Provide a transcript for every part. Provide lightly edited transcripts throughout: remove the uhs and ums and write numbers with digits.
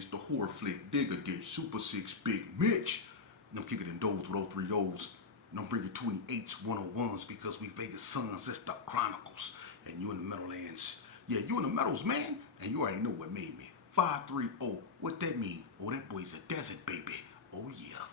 is the horror flick, Digger Dish, Super 6, Big Mitch. And I'm kicking in doors with all three O's. And I'm bringing 28s, 101s because we Vegas Suns. It's the Chronicles. And you in the Meadowlands. Yeah, you in the Meadows, man. And you already know what made me. 530. What that mean? Oh, that boy's a desert baby. Oh, yeah.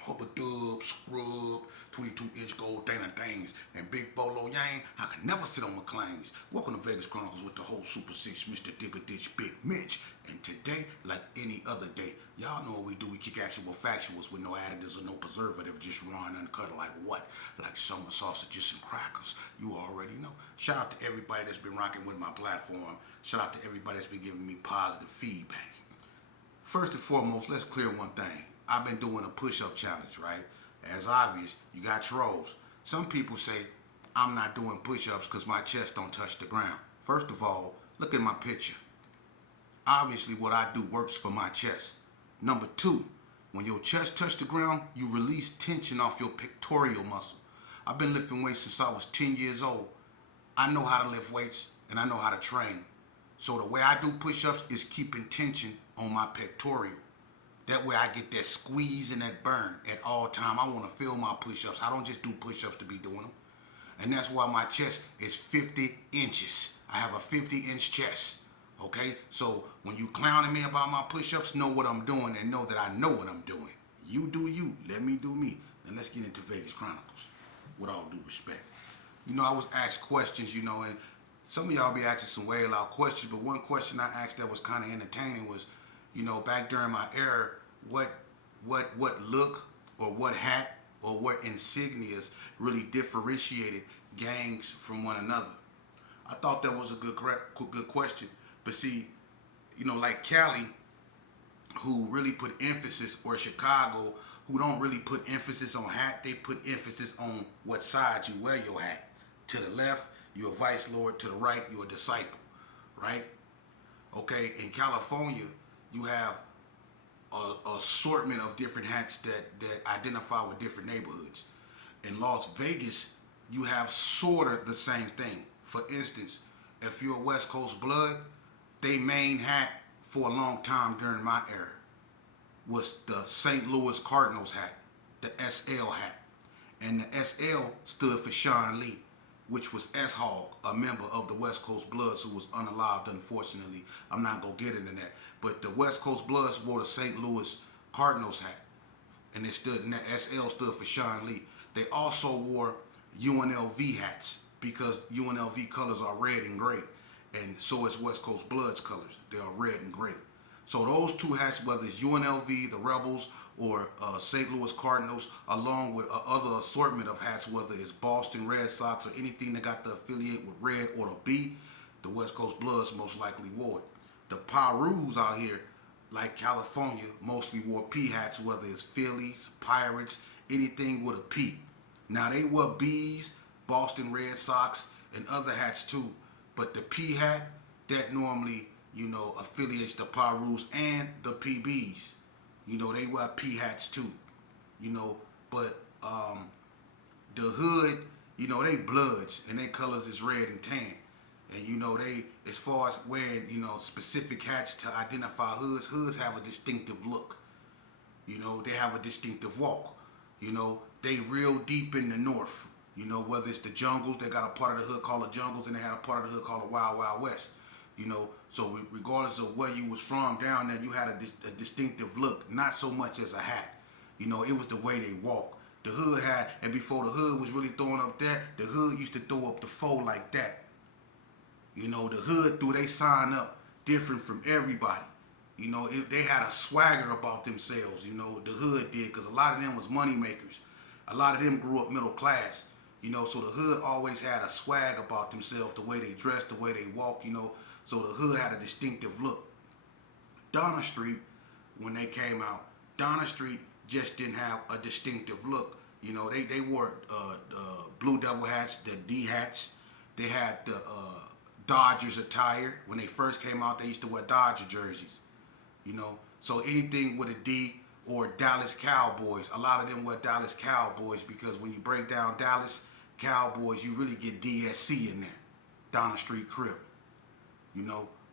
Hubba Dub, Scrub, 22-inch gold Dana Things, and Big Bolo Yang. I can never sit on my claims. Welcome to Vegas Chronicles with the whole Super 6, Mr. Digger Ditch, Big Mitch. And today, like any other day, y'all know what we do. We kick actual factuals with no additives or no preservative, just raw and uncut like what? Like summer sausages and crackers. You already know. Shout out to everybody that's been rocking with my platform. Shout out to everybody that's been giving me positive feedback. First and foremost, let's clear one thing. I've been doing a push-up challenge, right? As obvious, you got trolls. Some people say I'm not doing push-ups because my chest don't touch the ground. First of all, look at my picture. Obviously, what I do works for my chest. Number two, when your chest touch the ground, you release tension off your pectoral muscle. I've been lifting weights since I was 10 years old. I know how to lift weights and I know how to train. So the way I do push-ups is keeping tension on my pectoral. That way I get that squeeze and that burn at all time. I want to feel my push-ups. I don't just do push-ups to be doing them. And that's why my chest is 50 inches. I have a 50-inch chest. Okay? So when you clowning me about my push-ups, know what I'm doing and know that I know what I'm doing. You do you. Let me do me. Then let's get into Vegas Chronicles. With all due respect. You know, I was asked questions, and some of y'all be asking some way loud questions, but one question I asked that was kind of entertaining was, back during my era, what look or what hat or what insignias really differentiated gangs from one another? I thought that was a good question. But see, like Cali, who really put emphasis, or Chicago, who don't really put emphasis on hat, they put emphasis on what side you wear your hat. To the left, you're a vice lord. To the right, you're a disciple, right? Okay, in California, you have a assortment of different hats that identify with different neighborhoods. In Las Vegas, you have sort of the same thing. For instance, if you're a West Coast blood, they main hat for a long time during my era was the St. Louis Cardinals hat, the SL hat. And the SL stood for Sean Lee, which was S-Hog, a member of the West Coast Bloods who was unalived, unfortunately. I'm not going to get into that. But the West Coast Bloods wore the St. Louis Cardinals hat. And that SL stood for Sean Lee. They also wore UNLV hats because UNLV colors are red and gray. And so is West Coast Bloods colors. They are red and gray. So those two hats, whether it's UNLV, the Rebels, or St. Louis Cardinals, along with other assortment of hats, whether it's Boston Red Sox or anything that got to affiliate with red or the B, the West Coast Bloods most likely wore it. The Pirates out here, like California, mostly wore P hats, whether it's Phillies, Pirates, anything with a P. Now they wear Bs, Boston Red Sox, and other hats too. But the P hat, that normally, affiliates the Pirates and the PBs. They wear P hats too. But the hood, they bloods and their colors is red and tan. And they, as far as wearing, specific hats to identify hoods have a distinctive look. They have a distinctive walk. They real deep in the north. Whether it's the jungles, they got a part of the hood called the jungles, and they had a part of the hood called the Wild Wild West. So regardless of where you was from down there, you had a distinctive look, not so much as a hat. It was the way they walk. The hood had, and before the hood was really throwing up that, the hood used to throw up the foe like that. The hood threw they sign up different from everybody. They had a swagger about themselves, the hood did, because a lot of them was money makers. A lot of them grew up middle class. So the hood always had a swag about themselves, the way they dressed, the way they walk, so the hood had a distinctive look. Donna Street, when they came out, Donna Street just didn't have a distinctive look. They wore Blue Devil hats, the D hats. They had the Dodgers attire. When they first came out, they used to wear Dodger jerseys. So anything with a D, or Dallas Cowboys. A lot of them wear Dallas Cowboys because when you break down Dallas Cowboys, you really get DSC in there. Donna Street Crib.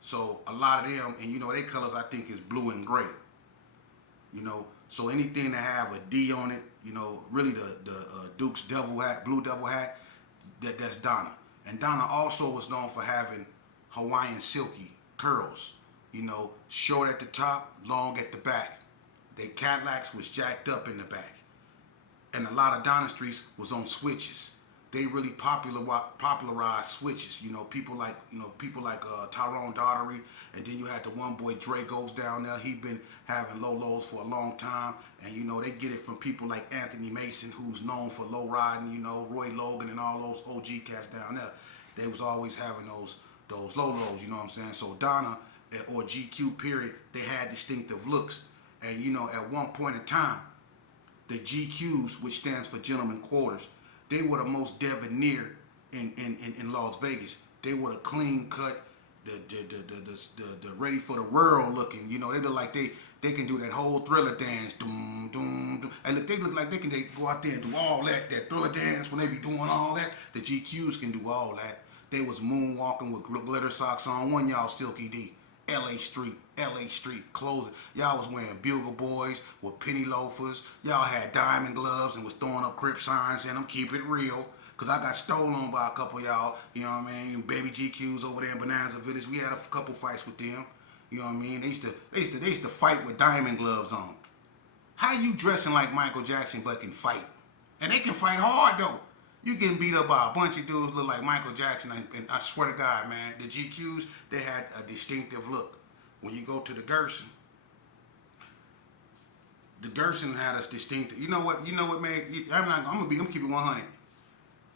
So a lot of them, and you know, their colors I think is blue and gray. You know, so anything that have a D on it, you know, really the Duke's devil hat, blue devil hat, that's Donna. And Donna also was known for having Hawaiian silky curls. You know, short at the top, long at the back. Their Cadillacs was jacked up in the back. And a lot of Donna Streets was on switches. They really popularized switches. You know, people like Tyrone Daughtery, and then you had the one boy Dragos down there. He been having low lows for a long time, and you know they get it from people like Anthony Mason, who's known for low riding. You know, Roy Logan and all those OG cats down there. They was always having those low lows. You know what I'm saying? So Donna or GQ period, they had distinctive looks, and you know at one point in time, the GQs, which stands for Gentlemen Quarters, they were the most debonair in Las Vegas. They were the clean cut, the ready for the world looking. You know, they look like they can do that whole Thriller dance. Doom, doom, doom. And look, they look like they can go out there and do all that Thriller dance when they be doing all that. The GQs can do all that. They was moonwalking with glitter socks on. One y'all Silky D. LA Street clothing. Y'all was wearing Bugle Boys with penny loafers. Y'all had diamond gloves and was throwing up Crip signs in them. Keep it real. Cause I got stolen by a couple of y'all, you know what I mean? Baby GQs over there in Bonanza Village. We had a couple fights with them. You know what I mean? They used to fight with diamond gloves on. How you dressing like Michael Jackson but can fight? And they can fight hard though. You getting beat up by a bunch of dudes look like Michael Jackson, and I swear to God, man, the GQs, they had a distinctive look. When you go to the Gerson had us distinctive. You know what, man? I'm keeping 100.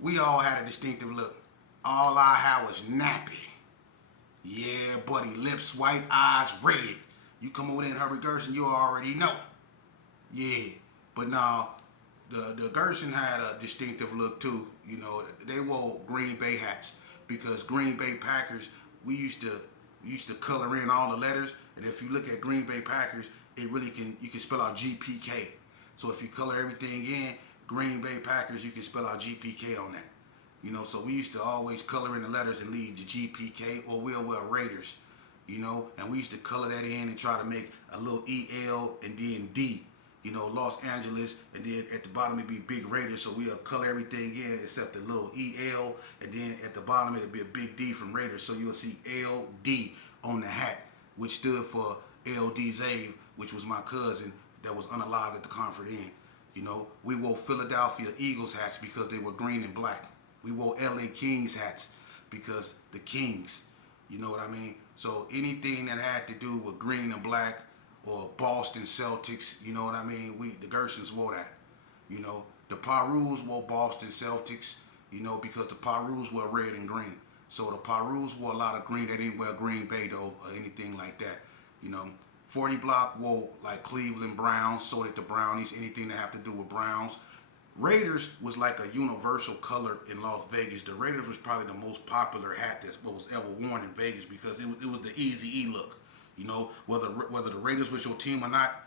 We all had a distinctive look. All our hair was nappy. Yeah, buddy, lips white, eyes red. You come over there in Herbert Gerson, you already know. Yeah, but now the Gerson had a distinctive look too. You know, they wore Green Bay hats because Green Bay Packers, we used to color in all the letters, and if you look at Green Bay Packers, you can spell out GPK. So if you color everything in Green Bay Packers, you can spell out GPK on that. You know, so we used to always color in the letters and lead to GPK, or we'll wear Raiders. You know, and we used to color that in and try to make a little EL and then D. You know, Los Angeles, and then at the bottom it'd be big Raiders, so we'll color everything in except the little EL, and then at the bottom it'll be a big D from Raiders, so you'll see LD on the hat, which stood for LD Zave, which was my cousin that was unalived at the Comfort Inn. You know, we wore Philadelphia Eagles hats because they were green and black. We wore LA Kings hats because the Kings, you know what I mean? So anything that had to do with green and black, or Boston Celtics, you know what I mean? The Gersons wore that. You know, the Parus wore Boston Celtics, you know, because the Parus were red and green. So the Parus wore a lot of green. They didn't wear Green Bay though, or anything like that. You know, 40 Block wore like Cleveland Browns, so did the Brownies, anything that have to do with Browns. Raiders was like a universal color in Las Vegas. The Raiders was probably the most popular hat that was ever worn in Vegas because it was the Eazy-E look. You know, whether the Raiders was your team or not,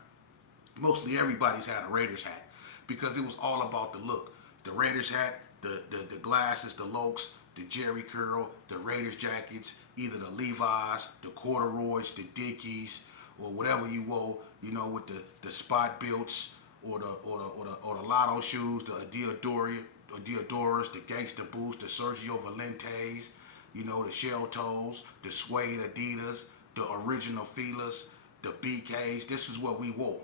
mostly everybody's had a Raiders hat because it was all about the look. The Raiders hat, the glasses, the Lokes, the Jerry curl, the Raiders jackets, either the Levi's, the corduroys, the Dickies, or whatever you wore. You know, with the spot belts or the Lotto shoes, the Diodoras, the Gangster boots, the Sergio Valentes. You know, the shell toes, the suede Adidas, the original Filas, the BKs. This is what we wore,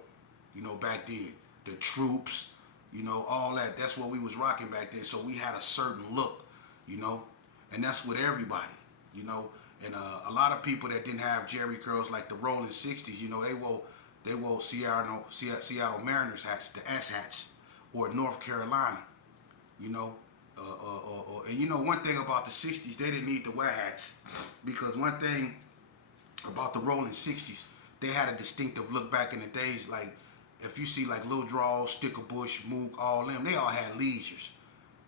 you know, back then. The Troops, you know, all that. That's what we was rocking back then. So we had a certain look, you know, and that's with everybody, you know. And a lot of people that didn't have Jerry curls, like the Rolling 60s, you know, they wore Seattle Mariners hats, the S hats, or North Carolina, you know. And you know, one thing about the 60s, they didn't need to wear hats because one thing about the Rolling 60s, they had a distinctive look back in the days. Like if you see like Lil Draw, Sticker Bush, Mook, all them, they all had leisures,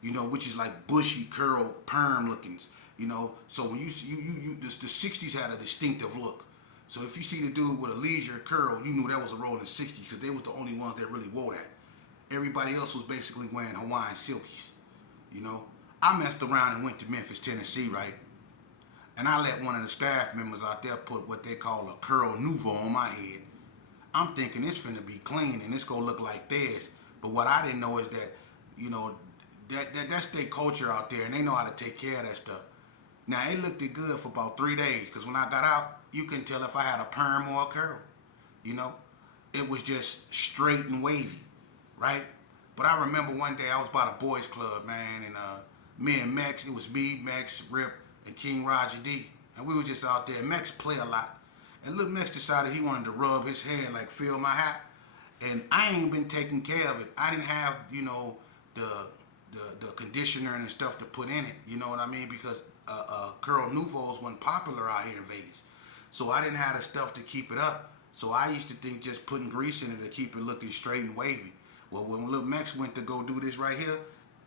you know, which is like bushy curl perm lookings, you know. So when the 60s had a distinctive look. So if you see the dude with a leisure curl, you knew that was a Rolling 60s because they was the only ones that really wore that. Everybody else was basically wearing Hawaiian silkies, you know. I messed around and went to Memphis, Tennessee, right? and I let one of the staff members out there put what they call a curl nouveau on my head. I'm thinking it's finna be clean and it's gonna look like theirs. But what I didn't know is that, you know, that's their culture out there, and they know how to take care of that stuff. Now it looked good for about 3 days, because when I got out, you couldn't tell if I had a perm or a curl. You know, it was just straight and wavy, right? But I remember one day I was by the boys club, man, and me and Max, it was me, Max, Rip, and King Roger D, and we were just out there. Max play a lot, and little Max decided he wanted to rub his head, like feel my hat, and I ain't been taking care of it. I didn't have, you know, the conditioner and stuff to put in it, you know what I mean? Because curl nouveaus wasn't popular out here in Vegas, so I didn't have the stuff to keep it up. So I used to think just putting grease in it to keep it looking straight and wavy. Well, when Lil Max went to go do this right here,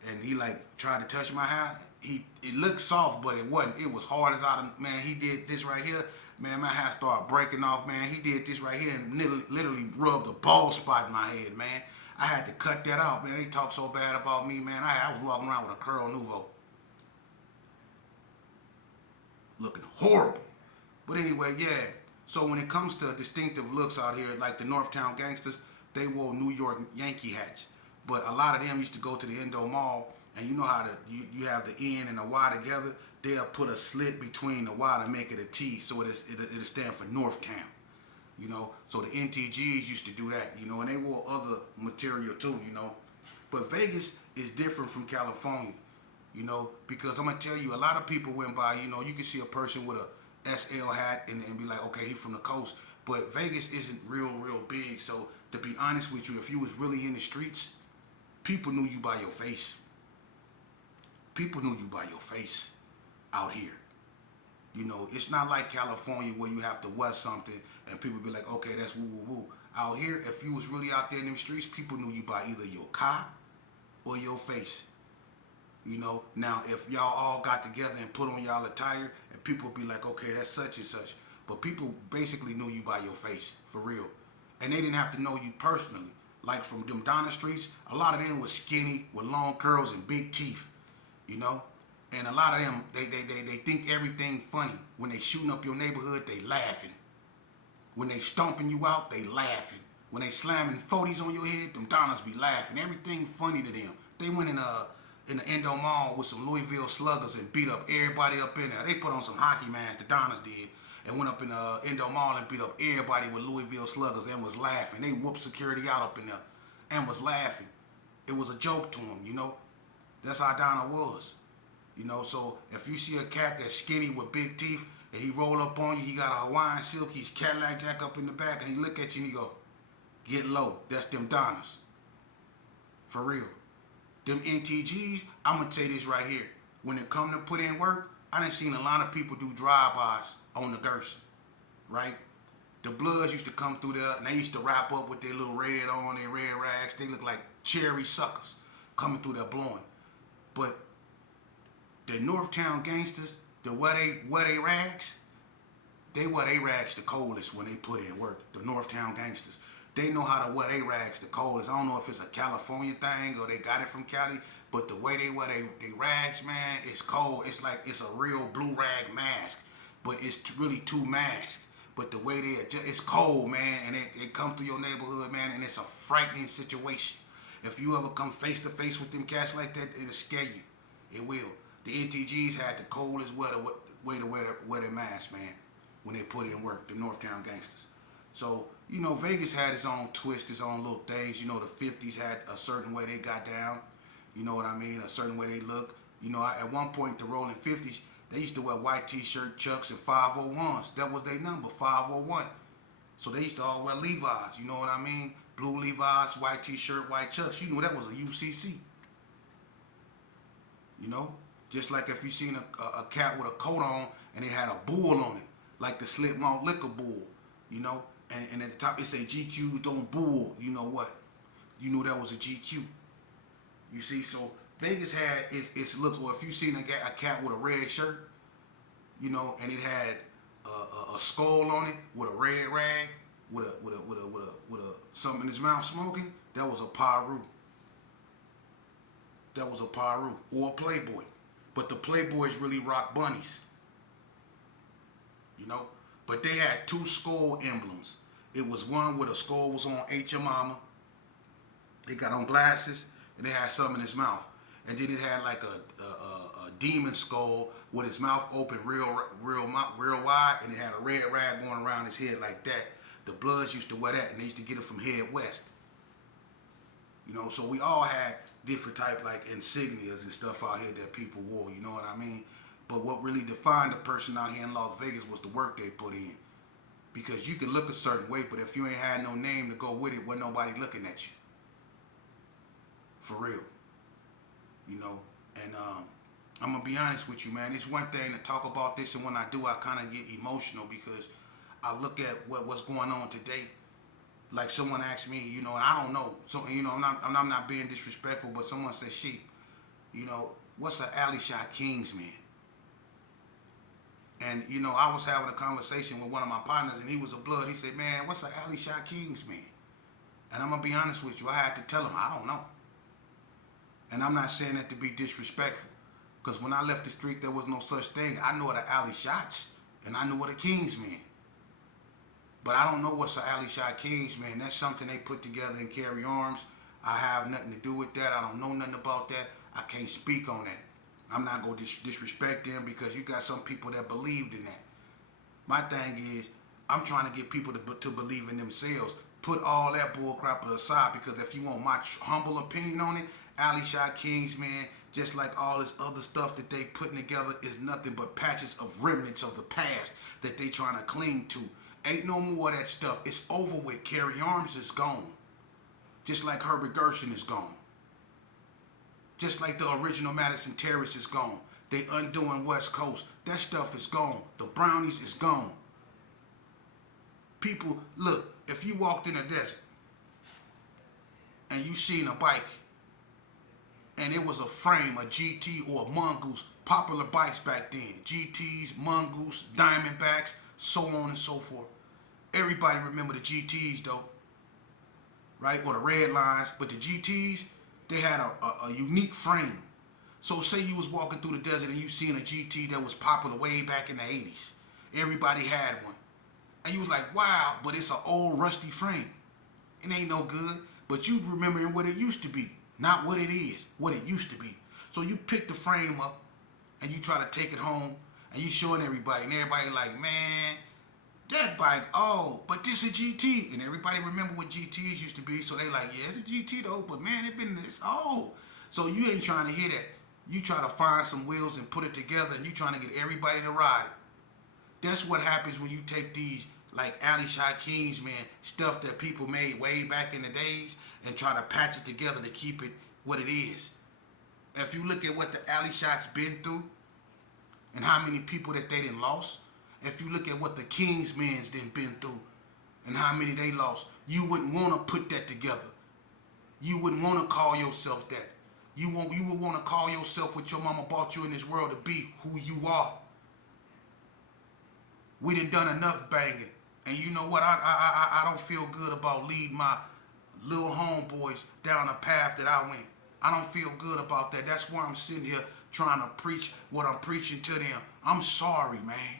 and he like tried to touch my hair, it looked soft, but it wasn't. It was hard as out of, man, he did this right here, man, my hair started breaking off, man. He did this right here and literally rubbed a bald spot in my head, man. I had to cut that out, man. They talk so bad about me, man. I was walking around with a curl nouveau. Looking horrible. But anyway, yeah. So when it comes to distinctive looks out here, like the Northtown Gangsters, they wore New York Yankee hats. But a lot of them used to go to the Indo Mall, and you know how you have the N and the Y together. They'll put a slit between the Y to make it a T, so it'll stand for Northtown. You know, so the NTGs used to do that, you know, and they wore other material too, you know. But Vegas is different from California, you know, because I'm going to tell you, a lot of people went by, you know, you can see a person with a SL hat and be like, okay, he from the coast. But Vegas isn't real big. So to be honest with you, if you was really in the streets, people knew you by your face. People knew you by your face out here. You know, it's not like California where you have to wear something and people be like, okay, that's woo woo woo. Out here, if you was really out there in them streets, people knew you by either your car or your face. You know, now if y'all all got together and put on y'all attire, and people be like, okay, that's such and such. But people basically knew you by your face, for real. And they didn't have to know you personally. Like from them Donna streets, a lot of them was skinny with long curls and big teeth, you know. And a lot of them, they think everything funny. When they shooting up your neighborhood, they laughing. When they stomping you out, they laughing. When they slamming 40s on your head, them Donnas be laughing. Everything funny to them. They went in the Indo Mall with some Louisville sluggers and beat up everybody up in there. They put on some hockey masks, the Donnas did, and went up in the Indo Mall and beat up everybody with Louisville sluggers and was laughing. They whooped security out up in there and was laughing. It was a joke to them, you know. That's how Donna was. You know, so if you see a cat that's skinny with big teeth and he roll up on you, he got a Hawaiian silk, he's Cadillac Jack up in the back, and he look at you and he go, get low. That's them Donnas. For real. Them NTGs, I'm going to tell you this right here. When it come to put in work, I done seen a lot of people do drive-bys on the Gerson, right? The Bloods used to come through there, and they used to wrap up with their little red on, their red rags. They look like cherry suckers coming through there blowing. But the Northtown Gangsters, the wear they rags, they wear they rags the coldest when they put in work. The Northtown Gangsters, they know how to wear they rags the coldest. I don't know if it's a California thing or they got it from Cali, but the way they wear they rags, man, it's cold. It's like it's a real blue rag mask, but it's really two masks. But the way they adjust, it's cold, man, and it come through your neighborhood, man, and it's a frightening situation. If you ever come face to face with them cats like that, it'll scare you. It will. The NTGs had the coldest way to wear their mask, man, when they put in work, the Northtown Gangsters. So, you know, Vegas had its own twist, its own little things. You know, the 50s had a certain way they got down. You know what I mean? A certain way they looked. You know, at one point, the rolling 50s, they used to wear white T-shirt, Chucks, and 501s. That was their number, 501. So they used to all wear Levi's. You know what I mean? Blue Levi's, white T-shirt, white Chucks. You know that was a UCC. You know? Just like if you seen a cat with a coat on and it had a bull on it, like the Slip Malt Liquor Bull, you know, and at the top it say GQs don't bull, you know what? You knew that was a GQ. You see, so Vegas had its looks. Or if you seen a cat with a red shirt, you know, and it had a skull on it with a red rag, with a something in his mouth smoking, that was a Paru. That was a Paru or a Playboy. But the Playboys really rock bunnies. you know. But they had two skull emblems. It was one where the skull was on H your mama. He got on glasses, and it had something in his mouth. And then it had like a demon skull with his mouth open real wide, and it had a red rag going around his head like that. The Bloods used to wear that, and they used to get it from Head West. You know, so we all had different type like insignias and stuff out here that people wore, you know what I mean? But what really defined a person out here in Las Vegas was the work they put in. Because you can look a certain way, but if you ain't had no name to go with it, wasn't nobody looking at you. For real. You know, and I'm going to be honest with you, man. It's one thing to talk about this, and when I do, I kind of get emotional because I look at what's going on today. Like someone asked me, you know, and I don't know. So, you know, I'm not being disrespectful, but someone said, Sheep, you know, what's an alley shot Kingsman? And, you know, I was having a conversation with one of my partners, and he was a Blood. He said, man, what's an alley shot Kingsman? And I'm going to be honest with you. I had to tell him, I don't know. And I'm not saying that to be disrespectful. Because when I left the street, there was no such thing. I know the alley shots, and I know what a Kingsman. But I don't know what's an alley shot Kingsman. That's something they put together and carry arms. I have nothing to do with that. I don't know nothing about that. I can't speak on that. I'm not going to disrespect them because you got some people that believed in that. My thing is, I'm trying to get people to believe in themselves. Put all that bullcrap aside, because if you want my humble opinion on it, alley shot Kingsman, just like all this other stuff that they putting together, is nothing but patches of remnants of the past that they trying to cling to. Ain't no more of that stuff. It's over with. Carry arms is gone. Just like Herbert Gershon is gone. Just like the original Madison Terrace is gone. They undoing West Coast. That stuff is gone. The brownies is gone. People, look, if you walked in a desert and you seen a bike and it was a frame, a GT or a Mongoose, popular bikes back then, GTs, Mongoose, Diamondbacks, so on and so forth. Everybody remember the GTs though, right? Or the red lines, but the GTs, they had a unique frame. So say you was walking through the desert and you seen a GT that was popular way back in the 80s. Everybody had one. And you was like, wow, but it's an old rusty frame. It ain't no good, but you remembering what it used to be, not what it is, what it used to be. So you pick the frame up and you try to take it home and you showing everybody, and everybody like, man, that bike, oh, but this is a GT. And everybody remember what GTs used to be, so they like, yeah, it's a GT though, but man, it been this old. So you ain't trying to hear that. You try to find some wheels and put it together, and you trying to get everybody to ride it. That's what happens when you take these like alley shot Kingsman stuff that people made way back in the days and try to patch it together to keep it what it is. If you look at what the alley shots been through and how many people that they done lost, if you look at what the Kingsmen's done been through and how many they lost, you wouldn't want to put that together. You wouldn't want to call yourself that. You would want to call yourself what your mama brought you in this world to be, who you are. We done enough banging. And you know what? I don't feel good about leading my little homeboys down a path that I went. I don't feel good about that. That's why I'm sitting here trying to preach what I'm preaching to them. I'm sorry, man.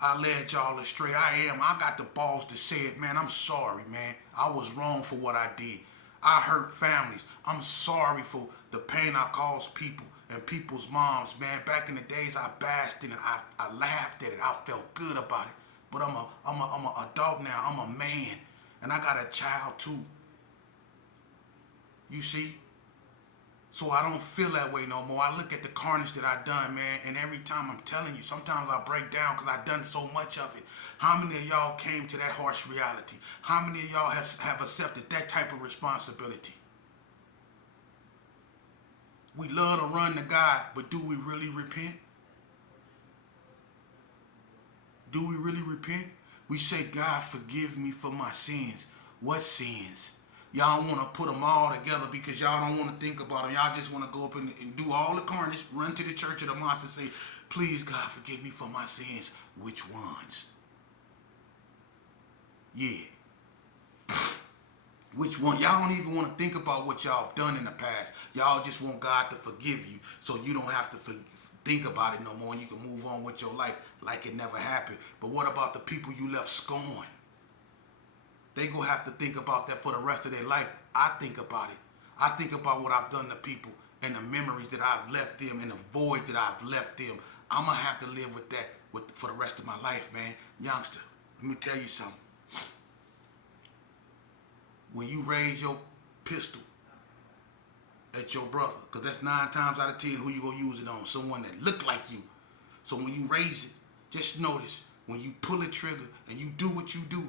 I led y'all astray. I got the balls to say it, man. I'm sorry, man. I was wrong for what I did. I hurt families. I'm sorry for the pain I caused people and people's moms, man. Back in the days, I basked in it. I laughed at it. I felt good about it. But I'm a adult now. I'm a man, and I got a child too. You see? So I don't feel that way no more. I look at the carnage that I done, man, and every time I'm telling you, sometimes I break down because I done so much of it. How many of y'all came to that harsh reality? How many of y'all have accepted that type of responsibility? We love to run to God, but do we really repent? Do we really repent? We say, God, forgive me for my sins. What sins? Y'all want to put them all together because y'all don't want to think about them. Y'all just want to go up and do all the carnage, run to the church of the mosque and say, please, God, forgive me for my sins. Which ones? Yeah. Which one? Y'all don't even want to think about what y'all have done in the past. Y'all just want God to forgive you so you don't have to think about it no more and you can move on with your life like it never happened. But what about the people you left scorned? They gonna have to think about that for the rest of their life. I think about it. I think about what I've done to people and the memories that I've left them and the void that I've left them. I'm gonna have to live with that for the rest of my life, man. Youngster, let me tell you something. When you raise your pistol at your brother, because that's 9 times out of 10 who you gonna use it on, someone that look like you. So when you raise it, just notice when you pull a trigger and you do what you do,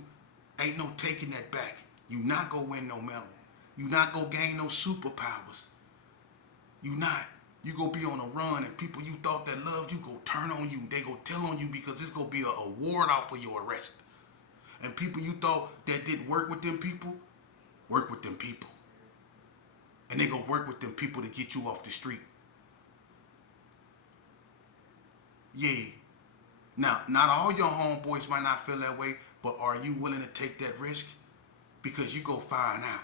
ain't no taking that back. You not gonna win no medal. You not gonna gain no superpowers. You not. You gonna be on a run and people you thought that loved you go turn on you. They go tell on you because it's gonna be a award out for your arrest. And people you thought that didn't work with them people, work with them people. And they gonna work with them people to get you off the street. Yeah. Now, not all your homeboys might not feel that way, but are you willing to take that risk? Because you go find out.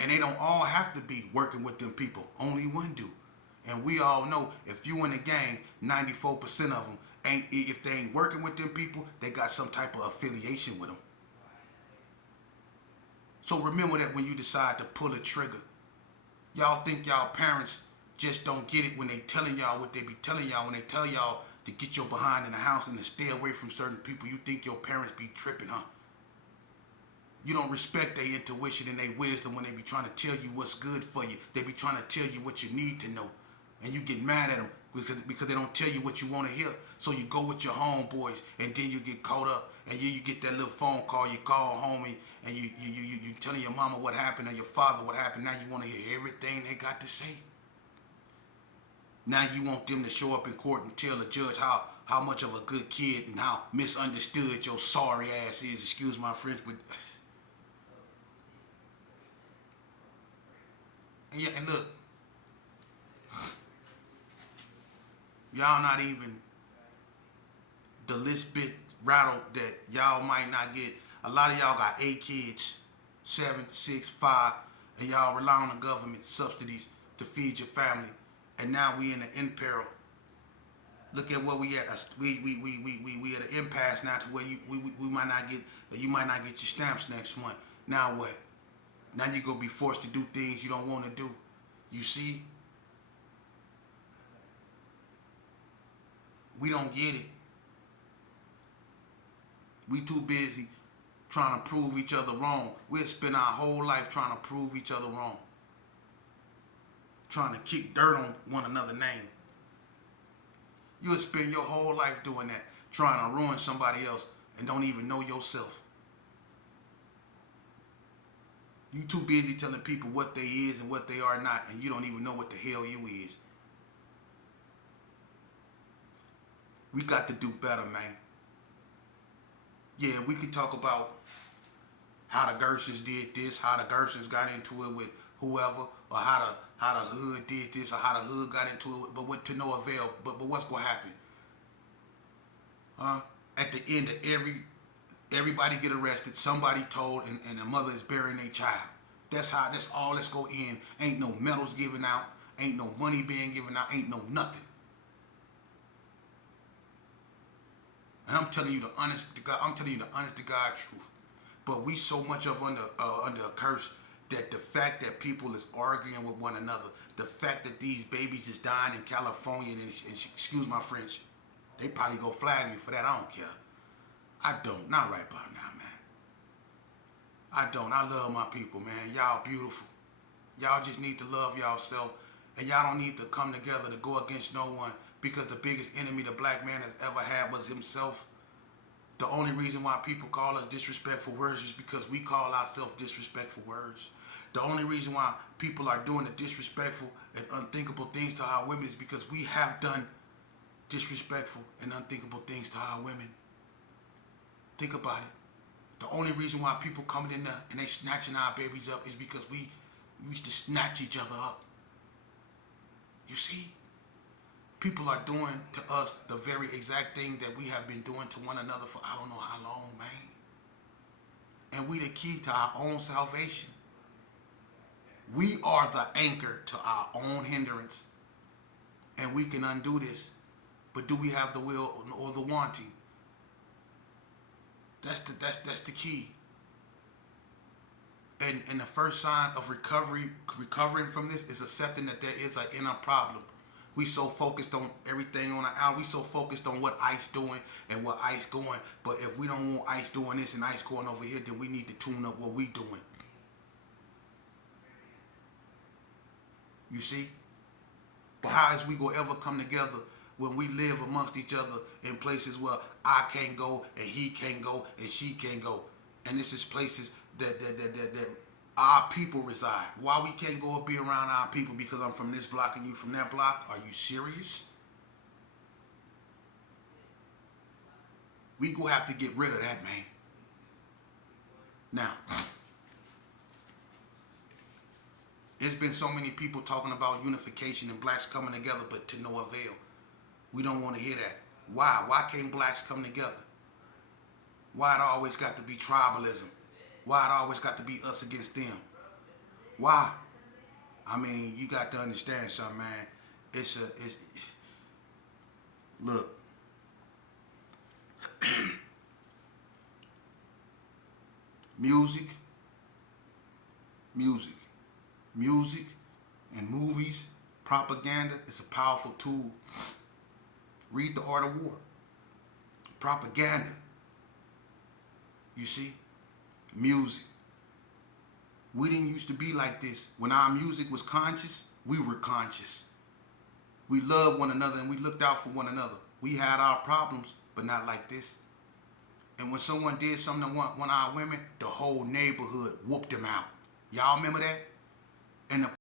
And they don't all have to be working with them people. Only one do. And we all know if you in the gang, 94% of them ain't, if they ain't working with them people, they got some type of affiliation with them. So remember that when you decide to pull a trigger. Y'all think y'all parents just don't get it when they telling y'all what they be telling y'all, when they tell y'all to get your behind in the house and to stay away from certain people. You think your parents be tripping, huh? You don't respect their intuition and their wisdom when they be trying to tell you what's good for you. They be trying to tell you what you need to know. And you get mad at them because they don't tell you what you want to hear. So you go with your homeboys and then you get caught up and you get that little phone call. You call home and you telling your mama what happened or your father what happened. Now you want to hear everything they got to say. Now you want them to show up in court and tell the judge how much of a good kid and how misunderstood your sorry ass is. Excuse my French, but... And, yeah, and look, y'all not even the least bit rattled that y'all might not get. A lot of y'all got 8 kids, 7, 6, 5, and y'all rely on the government subsidies to feed your family. And now we in an peril. Look at where we at. We at an impasse now to where we might not get, you might not get your stamps next month. Now what? Now you're going to be forced to do things you don't want to do. You see? We don't get it. We too busy trying to prove each other wrong. We'll spend our whole life trying to prove each other wrong. Trying to kick dirt on one another's name. You'll spend your whole life doing that. Trying to ruin somebody else and don't even know yourself. You too busy telling people what they is and what they are not, and you don't even know what the hell you is. We got to do better, man. Yeah, we could talk about how the Gersons did this, how the Gersons got into it with whoever, or how the hood did this, or how the hood got into it, but to no avail. But what's gonna happen? At the end of everybody get arrested, somebody told, and the mother is burying their child. That's all that's going to end. Ain't no medals given out. Ain't no money being given out. Ain't no nothing. And I'm telling you the honest to God truth. But we so much of under a curse that the fact that people is arguing with one another, the fact that these babies is dying in California, and excuse my French, they probably go flag me for that. I don't care. I don't. Not right about now, man. I don't. I love my people, man. Y'all beautiful. Y'all just need to love y'allself. And y'all don't need to come together to go against no one, because the biggest enemy the black man has ever had was himself. The only reason why people call us disrespectful words is because we call ourselves disrespectful words. The only reason why people are doing the disrespectful and unthinkable things to our women is because we have done disrespectful and unthinkable things to our women. Think about it. The only reason why people coming in there and they snatching our babies up is because we used to snatch each other up. You see? People are doing to us the very exact thing that we have been doing to one another for I don't know how long, man. And we the key to our own salvation. We are the anchor to our own hindrance. and we can undo this. But do we have the will or the wanting? That's the key. And the first sign of recovering from this is accepting that there is an inner problem. We so focused on everything on the out. We so focused on what ICE doing and what ICE going. But if we don't want ICE doing this and ICE going over here, then we need to tune up what we doing. You see? But how is we gonna ever come together when we live amongst each other in places where I can't go and he can't go and she can't go? And this is places that our people reside. Why we can't go and be around our people? Because I'm from this block and you from that block? Are you serious? We gonna have to get rid of that, man. Now, there's been so many people talking about unification and blacks coming together, but to no avail. We don't want to hear that. Why? Why can't blacks come together? Why it always got to be tribalism? Why it always got to be us against them? Why? I mean, you got to understand something, man. Look. Music and movies, propaganda is a powerful tool. Read The Art of War. Propaganda. You see? Music. We didn't used to be like this. When our music was conscious, we were conscious. We loved one another and we looked out for one another. We had our problems, but not like this. And when someone did something to one of our women, the whole neighborhood whooped them out. Y'all remember that? And the